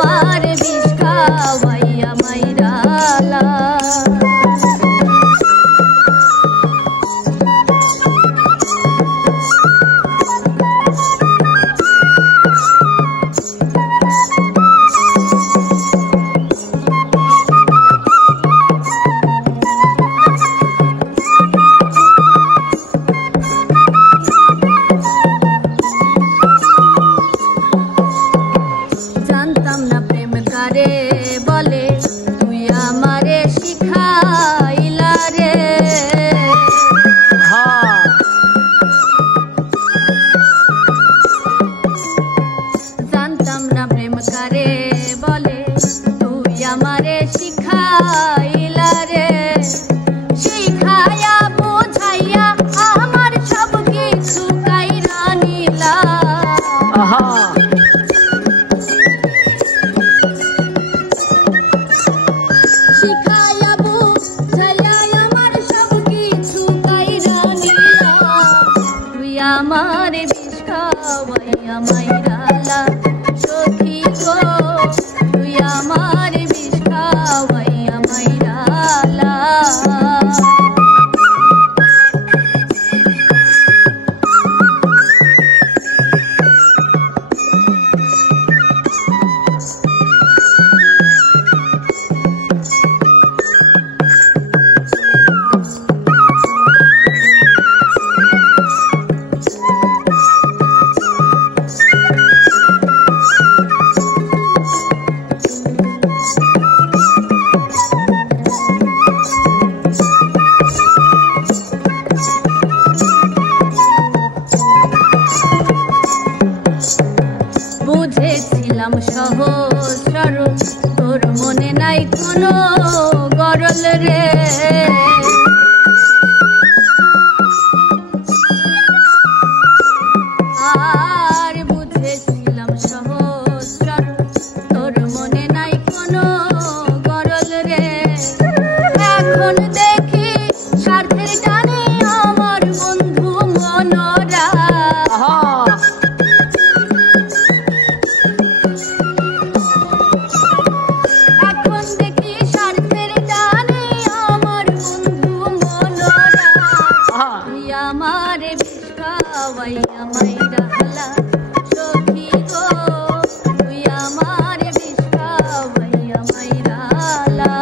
আমার বিষ খাওয়াইয়া মাইরালা। জানতাম না প্রেম কারে বলে, তুই আমারে শিখাইলা রে। জানতাম না প্রেম কারে বলে, তুই আমারে শিখাইলা রে। শিখাইয়া বোঝাইয়া আমার সব কিছু কাইরা নিলা। শিখাইয়া বোঝাইয়া আমার সব কিছু কাইরা নিলা। তুই আমার বিষ খাওয়াইয়া মাইরালা সখী গো, তুই আমার বিষ খাওয়াইয়া মাইরালা। বুঝেছিলাম সহজ সরল, তোর মনে নাই কোনো গরল রে। আর বুঝেছিলাম সহজ সরল, তোর মনে নাই কোনো গরল রে। এখন দেখি স্বার্থের টানে আমার বন্ধু মনরা। এখন দেখি স্বার্থের টানে আমার বন্ধু মনরা। তুই আমার বিষ খাওয়াইয়া মাইরালা সখী গো, তুই আমার বিষ খাওয়াইয়া মাইরালা।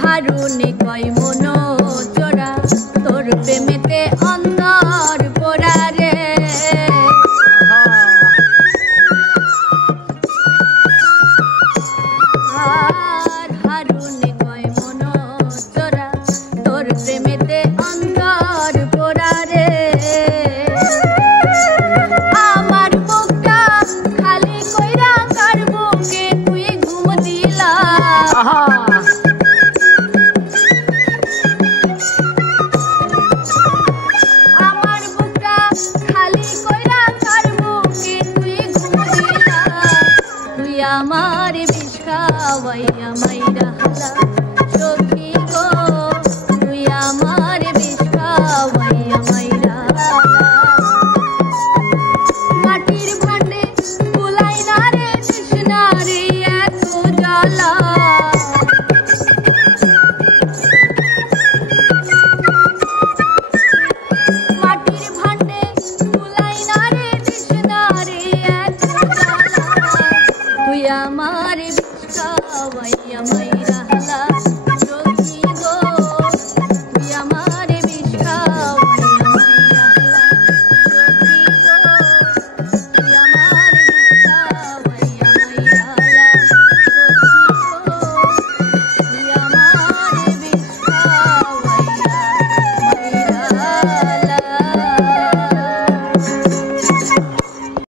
হারুনে কয় মন চোরা, তোর প্রেমেতে অন্তর পোড়া রে। আর হারুনে কয় মন চোরা, তোর প্রেমেতে অন্তর পোড়া রে। আমার বুকটা খালি কইরা কার বুকে তুই ঘুম দিলা। আমার বুকটা খালি কইরা কার বুকে তুই ঘুম দিলা। তুই আমার বিষ খাওয়াইয়া মাইরালা সখী গো, তুই আমার বিষ খাওয়াইয়া মাইরালা। মাটির ভান্ডে কুলাই না রে তৃষ্ণা রে এত জ্বালা। মাটির ভান্ডে কুলাই না রে তৃষ্ণা রে এত জ্বালা। তুই আমার বিষ খাওয়াইয়া মাইরালা সখী গো, তুই আমার বিষ খাওয়াইয়া মাইরালা সখী গো, তুই আমার বিষ খাওয়াইয়া মাইরালা সখী গো, তুই আমার বিষ খাওয়াইয়া মাইরালা। রে